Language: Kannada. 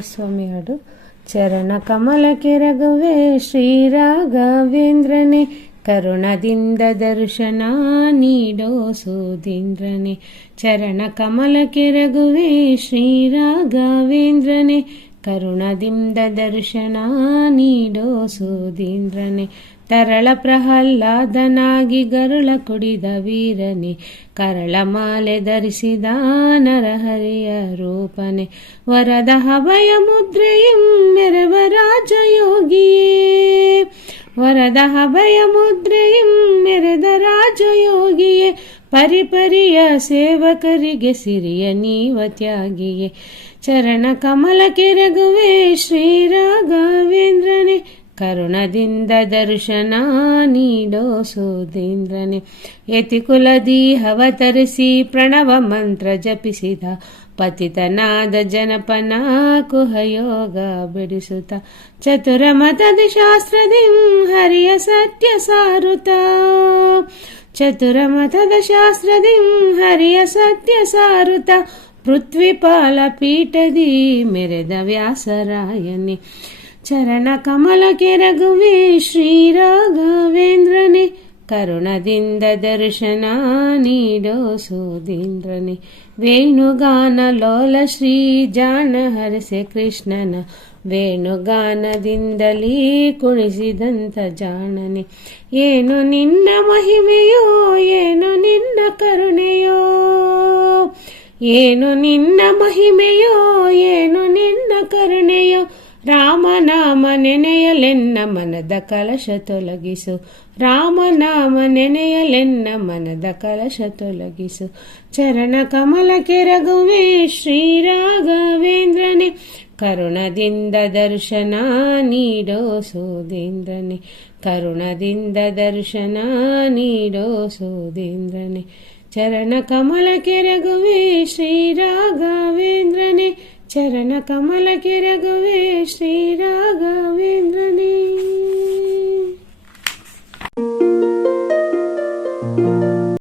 ಸ್ವಾಮಿ ಹಾಡು. ಚರಣ ಕಮಲಕ್ಕೆ ರಘುವೆ ಶ್ರೀ ರಾಘವೇಂದ್ರನೇ, ಕರುಣದಿಂದ ದರ್ಶನ ನೀಡೋ ಸೋದೀಂದ್ರನೇ. ಚರಣ ಕಮಲಕ್ಕೆ ರಘುವೆ ಶ್ರೀ ರಾಘವೇಂದ್ರನೇ, ಕರುಣದಿಂದ ದರ್ಶನ ನೀಡೋ ಸೋದೀಂದ್ರನೇ. ತರಳ ಪ್ರಹ್ಲಾದನಾಗಿ ಗರುಳ ಕುಡಿದ ವೀರನೇ, ಕರಳ ಮಾಲೆ ಧರಿಸಿದ ನರಹರಿಯ ರೂಪನೆ. ವರದ ಅಭಯ ಮುದ್ರೆಯಂ ಮೆರವ ರಾಜಯೋಗಿಯೇ, ವರದ ಅಭಯ ಮುದ್ರೆಯಂ ಮೆರೆದ ರಾಜಯೋಗಿಯೇ. ಪರಿಪರಿಯ ಸೇವಕರಿಗೆ ಸಿರಿಯ ನೀವ ತ್ಯಾಗಿಯೇ. ಚರಣ ಕಮಲಕ್ಕೆ ರಘುವೆ ಶ್ರೀ ರಾಘವೇಂದ್ರನೇ, ಕರುಣದಿಂದ ದರ್ಶನ ನೀಡೋ ಸೋದೀಂದ್ರನೇ. ಯತಿಕುಲದಿ ಅವತರಿಸಿ ಪ್ರಣವ ಮಂತ್ರ ಜಪಿಸಿದ ಪತಿತನಾದ ಜನಪನ ಕುಹಯೋಗ ಬಿಡಿಸುತ್ತ. ಚತುರ ಮತದಿ ಶಾಸ್ತ್ರದಿ ಹರಿಯ ಸತ್ಯ ಸಾರುತ್ತ, ಚತುರ ಮತದ ಶಾಸ್ತ್ರದಿ ಹರಿಯ ಸತ್ಯ ಸಾರುತ್ತ. ಪೃಥ್ವಿಪಾಲ ಪೀಠದಿ ಮೆರೆದ ವ್ಯಾಸರಾಯನೇ. ಚರಣ ಕಮಲಕ್ಕೆ ರಘುವೆ ಶ್ರೀ ರಾಘವೇಂದ್ರನೇ, ಕರುಣದಿಂದ ದರ್ಶನ ನೀಡೋ ಸೋದೀಂದ್ರನೇ. ವೇಣುಗಾನ ಲೋಲ ಶ್ರೀ ಜಾಣ ಹರಸೆ ಕೃಷ್ಣನ, ವೇಣುಗಾನದಿಂದಲೀ ಕುಣಿಸಿದಂಥ ಜಾಣನೆ. ಏನು ನಿನ್ನ ಮಹಿಮೆಯೋ, ಏನು ನಿನ್ನ ಕರುಣೆಯೋ, ಏನು ನಿನ್ನ ಮಹಿಮೆಯೋ, ಏನು ನಿನ್ನ ಕರುಣೆಯೋ. ರಾಮನಾಮ ನೆನೆಯಲೆನ್ನ ಮನದ ಕಲಶ ತೊಲಗಿಸು, ರಾಮನಾಮ ನೆನೆಯಲೆನ್ನ ಮನದ ಕಲಶ ತೊಲಗಿಸು. ಚರಣ ಕಮಲಕ್ಕೆ ರಘುವೆ ಶ್ರೀ ರಾಘವೇಂದ್ರನೇ, ಕರುಣದಿಂದ ದರ್ಶನ ನೀಡೋ ಸೋದೀಂದ್ರನೇ, ಕರುಣದಿಂದ ದರ್ಶನ ನೀಡೋ ಸೋದೀಂದ್ರನೇ. ಚರಣ ಕಮಲಕ್ಕೆ ರಘುವೆ ಶ್ರೀ ರಾಘವೇಂದ್ರನೇ, ಚರಣ ಕಮಲಕ್ಕೆ ರಘುವೆ ಶ್ರೀ